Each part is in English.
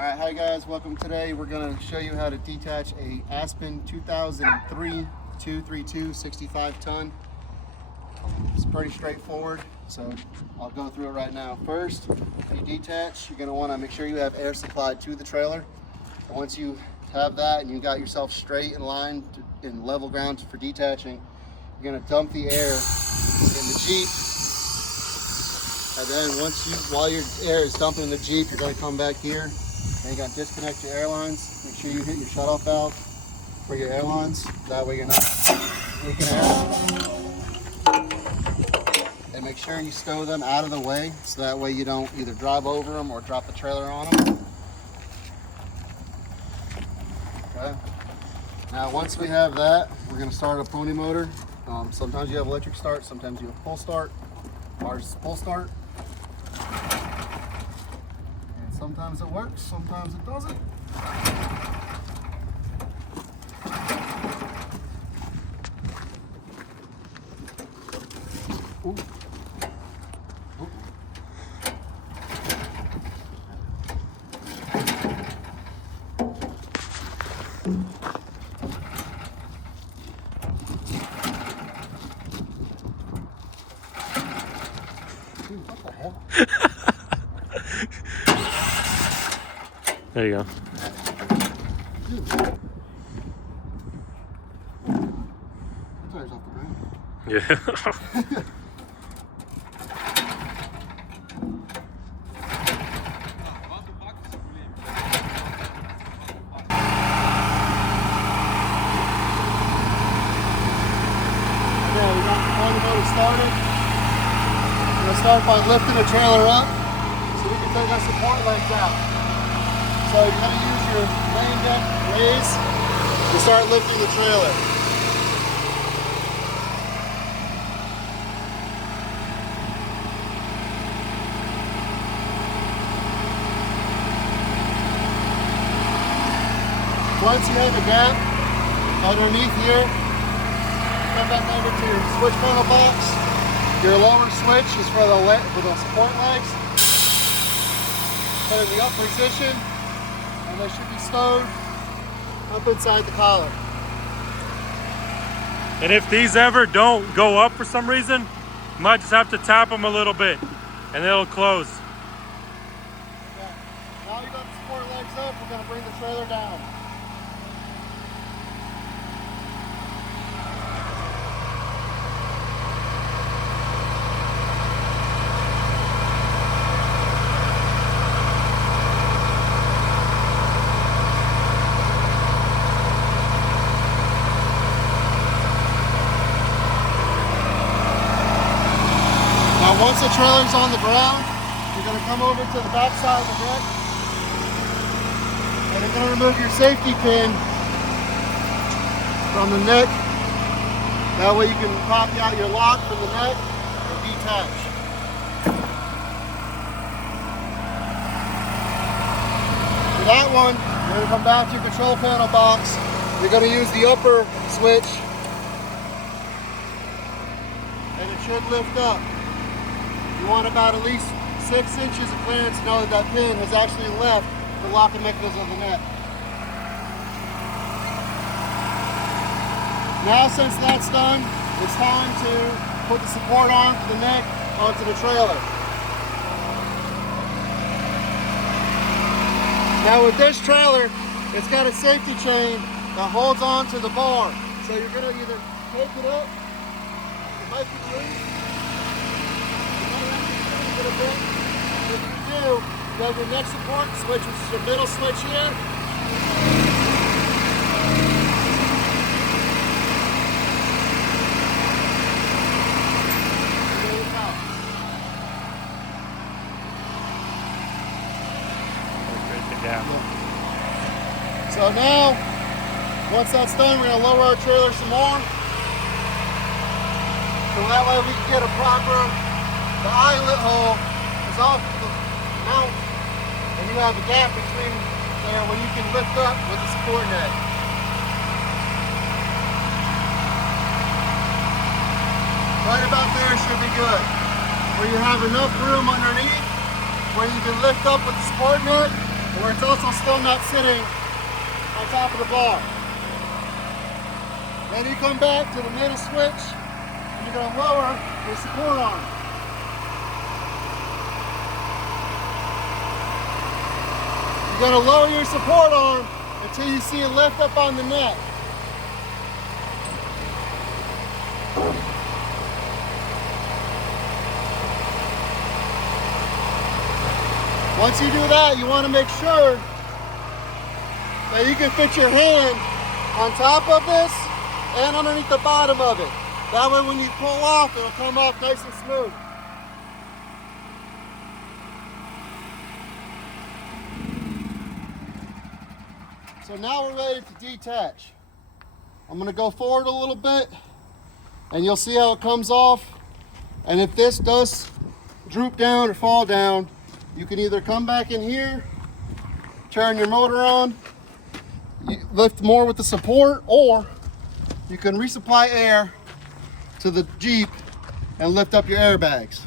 Alright, hi guys, welcome. Today we're going to show you how to detach a Aspen 2003 232 65 ton. It's pretty straightforward, so I'll go through it right now. First, when you detach, you're going to want to make sure you have air supplied to the trailer. And once you have that and you got yourself straight in line in level ground for detaching, you're going to dump the air in the Jeep. And then while your air is dumping in the Jeep, you're going to come back here. And you got to disconnect your air lines. Make sure you hit your shutoff valve for your air lines. That way you're not leaking air. And make sure you stow them out of the way so that way you don't either drive over them or drop the trailer on them. Okay. Now once we have that, we're going to start a pony motor. Sometimes you have electric start, sometimes you have pull start. Ours is pull start. Sometimes it works, sometimes it doesn't. Ooh. Ooh. Dude, what the hell? There you go. Dude. Tire's off the ground. Yeah. Yeah, we got the pony motor started. We're going to start by lifting the trailer up so we can take our support legs out. So you're going to use your laying deck raise to start lifting the trailer. Once you have a gap underneath here, come back over to your switch panel box. Your lower switch is for the support legs. Put it in the up position. And they should be stowed up inside the collar. And if these ever don't go up for some reason, you might just have to tap them a little bit and it'll close. Okay. Now you got the support legs up, we're going to bring the trailer down. Once the trailer's on the ground, you're going to come over to the back side of the deck and you're going to remove your safety pin from the neck. That way you can pop out your lock from the neck and detach. For that one, you're going to come back to your control panel box. You're going to use the upper switch and it should lift up. You want about at least 6 inches of clearance to know that that pin has actually left the locking mechanism of the neck. Now since that's done, it's time to put the support on the neck onto the trailer. Now with this trailer, it's got a safety chain that holds on to the bar. So you're going to either take it up, it might be loose. If you do, you have your neck support switch, which is your middle switch here. There you go. Yeah. So now, once that's done, we're going to lower our trailer some more. So that way we can get a proper. The eyelet hole is off the mount, and you have a gap between there where you can lift up with the support net. Right about there should be good. Where you have enough room underneath, where you can lift up with the support net, and where it's also still not sitting on top of the bar. Then you come back to the middle switch and you're going to lower your support arm. You're going to lower your support arm until you see it lift up on the neck. Once you do that, you want to make sure that you can fit your hand on top of this and underneath the bottom of it. That way when you pull off, it'll come off nice and smooth. So now we're ready to detach. I'm going to go forward a little bit and you'll see how it comes off. And if this does droop down or fall down, you can either come back in here, turn your motor on, lift more with the support, or you can resupply air to the Jeep and lift up your airbags.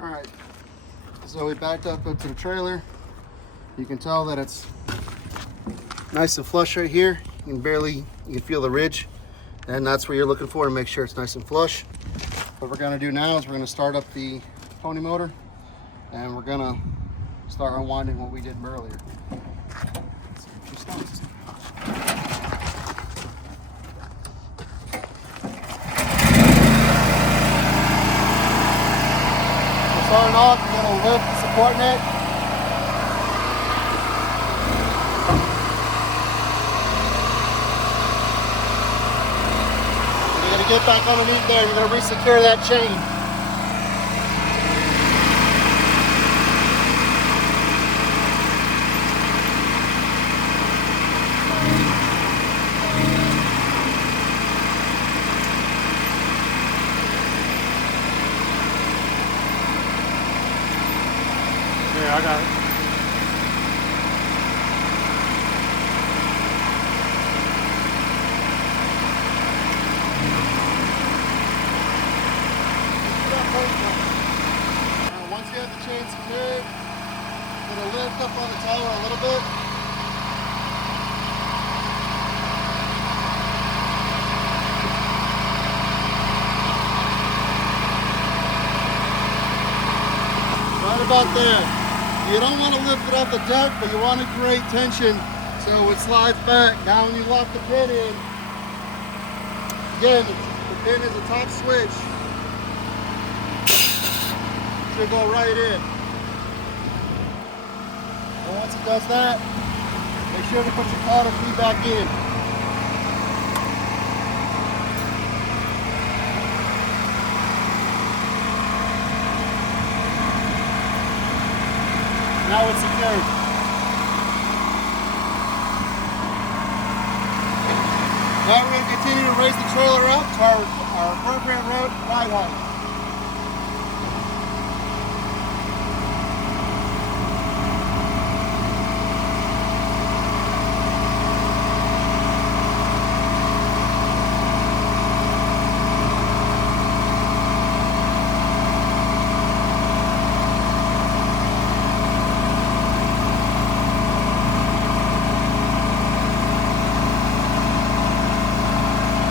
All right, so we backed up into the trailer. You can tell that it's nice and flush right here. You can feel the ridge, and that's what you're looking for to make sure it's nice and flush. What we're gonna do now is we're gonna start up the pony motor, and we're gonna start unwinding what we did earlier. Starting off, you're going to lift the support neck. And you're going to get back underneath there. You're going to re-secure that chain. Yeah, I got it. Once you have the chain secured, you're going to lift up on the tower a little bit. Right about there. You don't want to lift it off the deck, but you want to create tension so it slides back. Now when you lock the pin in, again, the pin is a top switch. It should go right in. And once it does that, make sure to put your cotter key back in. Now it's secured. Now we're going to continue to raise the trailer up to our appropriate ride height.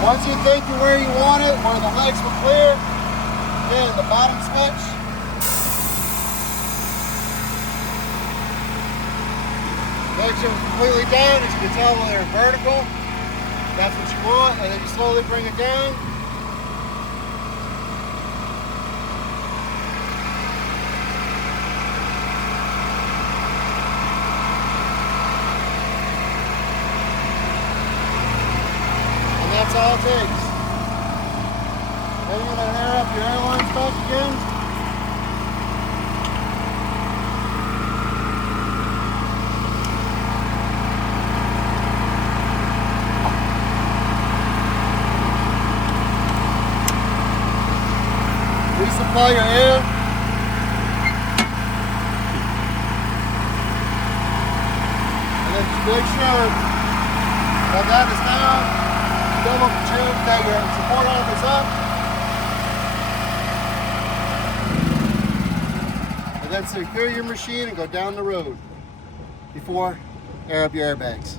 Once you think you're where you want it, where the legs were clear, the bottom switch. Legs are completely down. As you can tell, they're vertical. That's what you want, and then you slowly bring it down. And that's all it takes. Then you're going to air up your airlines back again. Resupply your air. And then just make sure that is down. Double check that your support arm is up. And then secure your machine and go down the road before air up your airbags.